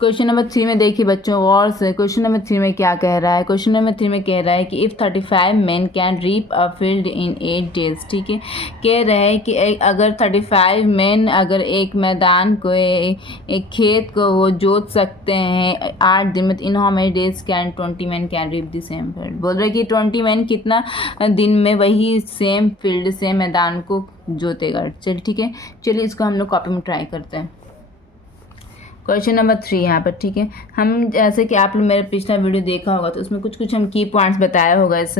Question number 3 में देखिए बच्चों गौर से, क्वेश्चन नंबर 3 में क्या कह रहा है। क्वेश्चन नंबर 3 में कह रहा है कि if 35 man can reap a field in 8 days. ठीक है, कह रहा है कि अगर 35 मैन अगर एक मैदान को एक खेत को वो जोत सकते हैं 8 दिन में, in how many days can 20 man can reap the same field. बोल रहे हैं कि 20 मैन कितना दिन में वही सेम फील्ड सेम मैदान को जोतेगा। चलिए ठीक है, चलिए इसको हम लोग कॉपी में ट्राई करते हैं। क्वेश्चन नंबर 3 यहाँ पर। ठीक है, हम जैसे कि आप लोग मेरा पिछला वीडियो देखा होगा तो उसमें कुछ हम की पॉइंट्स बताया होगा इस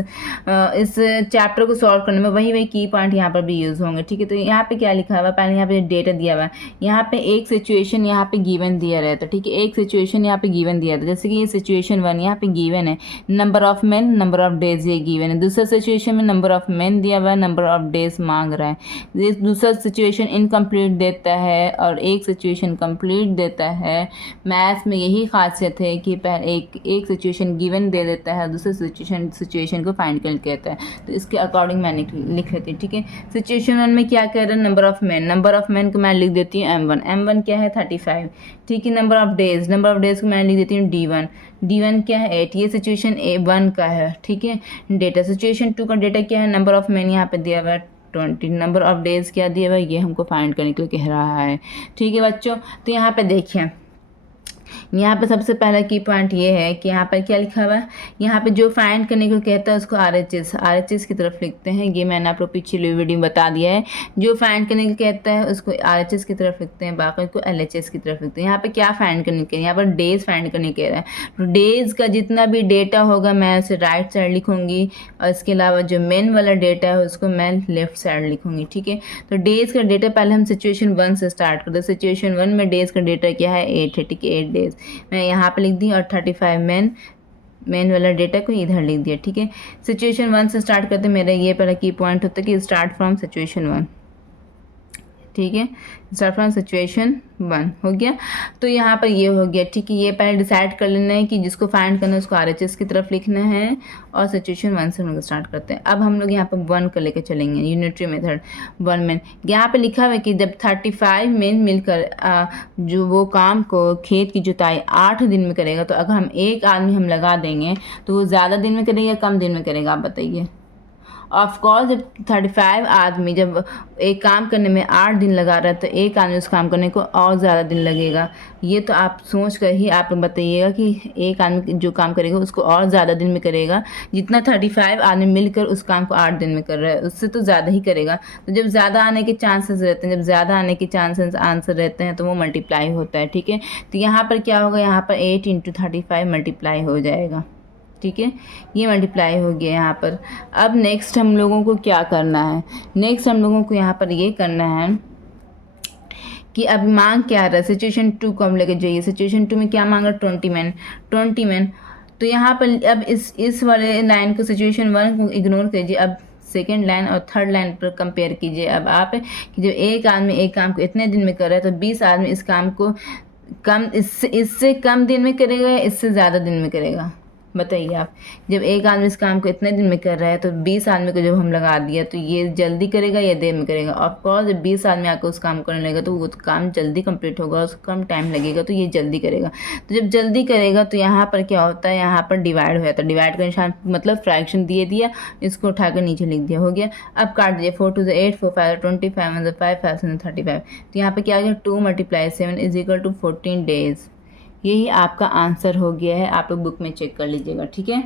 चैप्टर को सॉल्व करने में, वही की पॉइंट यहाँ पर भी यूज़ होंगे। ठीक है, तो यहाँ पे क्या लिखा हुआ है, पहले यहाँ पे डेटा दिया हुआ है, यहाँ पे एक सिचुएशन यहाँ पे गिवन दिया रहता है। ठीक है, एक सिचुएशन यहाँ पे गिवन दिया था, जैसे कि ये सिचुएशन 1 यहाँ पे गिवन है, number of man number of days ये गिवन है। दूसरा सिचुएशन में नंबर ऑफ मैन दिया हुआ है, नंबर ऑफ डेज मांग रहा है। दूसरा सिचुएशन इनकम्प्लीट देता है और एक सिचुएशन कंप्लीट देता है। मैथ्स में यही खासियत है कि पहले एक सिचुएशन गिवन दे देता है, दूसरे सिचुएशन को फाइंड कर कहता है। तो इसके अकॉर्डिंग मैंने लिख लेती हूँ। ठीक है, सिचुएशन 1 में क्या कह रहा है, नंबर ऑफ मैन को मैं लिख देती हूँ m1। m1 क्या है 35। ठीक है, नंबर ऑफ डेज को मैं लिख देती हूँ d1 क्या है 8। ये सिचुएशन 1 का है। ठीक है, डेटा सिचुएशन 2 का डेटा क्या है, नंबर ऑफ मैन यहाँ पे दिया हुआ है 20, नंबर ऑफ डेज क्या दिया हुआ है, ये हमको फाइंड करने के लिए कह रहा है। ठीक है बच्चों, तो यहाँ पे देखिए, यहाँ पे सबसे पहला की पॉइंट ये है कि यहाँ पर क्या लिखा हुआ है, यहाँ पे जो फाइंड करने को कहता है उसको RHS की तरफ लिखते हैं। ये मैंने आप लोग पिछली वीडियो में बता दिया है, जो फाइंड करने को कहता है उसको RHS की तरफ लिखते हैं, बाकी को LHS की तरफ लिखते हैं। यहाँ पे क्या फाइंड करने के, यहाँ पर डेज फाइंड करने कह रहा है। तो डेज का जितना भी डेटा होगा मैं उसे राइट साइड लिखूंगी, और इसके अलावा जो मेन वाला डेटा है उसको मैं लेफ्ट साइड लिखूंगी। ठीक है, तो डेज का डेटा पहले हम सिचुएशन 1 से स्टार्ट करते हैं। सिचुएशन 1 में डेज का डेटा क्या है 8 है। ठीक है, 8 डेज मैं यहाँ पे लिख दी, और 35 मेन वाला डेटा को इधर लिख दिया। ठीक है, सिचुएशन 1 से स्टार्ट करते, मेरा ये पहला की पॉइंट होता है कि स्टार्ट फ्रॉम सिचुएशन 1। ठीक है, स्टार्ट फ्रॉम सिचुएशन 1 हो गया। तो यहाँ पर ये हो गया। ठीक है, ये पहले डिसाइड कर लेना है कि जिसको फाइंड करना है उसको RHS की तरफ लिखना है, और सिचुएशन 1 से हम लोग स्टार्ट करते हैं। अब हम लोग यहाँ पर 1 को लेकर चलेंगे, यूनिटरी मेथड 1 मैन। यहाँ पे लिखा हुआ है कि जब 35 मैन मिलकर जो वो काम को खेत की जुताई 8 दिन में करेगा, तो अगर हम एक आदमी हम लगा देंगे तो वो ज़्यादा दिन में करेगा कम दिन में करेगा, आप बताइए। ऑफकोर्स जब 35 आदमी जब एक काम करने में 8 दिन लगा रहा है तो एक आदमी उस काम करने को और ज़्यादा दिन लगेगा। ये तो आप सोच कर ही आप बताइएगा कि एक आदमी जो काम करेगा उसको और ज़्यादा दिन में करेगा, जितना 35 आदमी मिलकर उस काम को 8 दिन में कर रहा है उससे तो ज़्यादा ही करेगा। तो जब ज़्यादा आने के चांसेस रहते हैं, जब ज़्यादा आने के चांसेस आंसर रहते हैं तो वो मल्टीप्लाई होता है। ठीक है, तो यहाँ पर क्या होगा, यहाँ पर 8 × 35 मल्टीप्लाई हो जाएगा। ठीक है, ये मल्टीप्लाई हो गया यहाँ पर। अब नेक्स्ट हम लोगों को क्या करना है, नेक्स्ट हम लोगों को यहाँ पर ये करना है कि अब मांग क्या रहा है, सिचुएशन 2 को हम लेके जाइए। सिचुएशन 2 में क्या मांगा 20 मैन। तो यहाँ पर अब इस वाले लाइन को सिचुएशन 1 को इग्नोर कीजिए, अब सेकेंड लाइन और थर्ड लाइन पर कंपेयर कीजिए। अब आप कि जब एक आदमी एक काम को इतने दिन में कर रहा है तो 20 आदमी इस काम को इससे कम दिन में करेगा या इससे ज़्यादा दिन में करेगा, बताइए आप। जब एक आदमी इस काम को इतने दिन में कर रहा है तो 20 आदमी को जब हम लगा दिया तो ये जल्दी करेगा या देर में करेगा। ऑफकोर्स जब 20 आदमी आकर उस काम करने लगेगा तो वो काम जल्दी कंप्लीट होगा, उसको कम टाइम लगेगा तो ये जल्दी करेगा। तो जब जल्दी करेगा तो यहाँ पर क्या होता है, यहाँ पर डिवाइड हो जाता है। डिवाइड का निशान मतलब फ्रैक्शन दिए दिया, इसको उठाकर नीचे लिख दिया, हो गया। अब काट दीजिए, 4 2 8 4 5 25 1 5 5 35। तो यहाँ पर क्या आ गया 2 × 7 = 14 डेज। यही आपका आंसर हो गया है, आप लोग बुक में चेक कर लीजिएगा। ठीक है।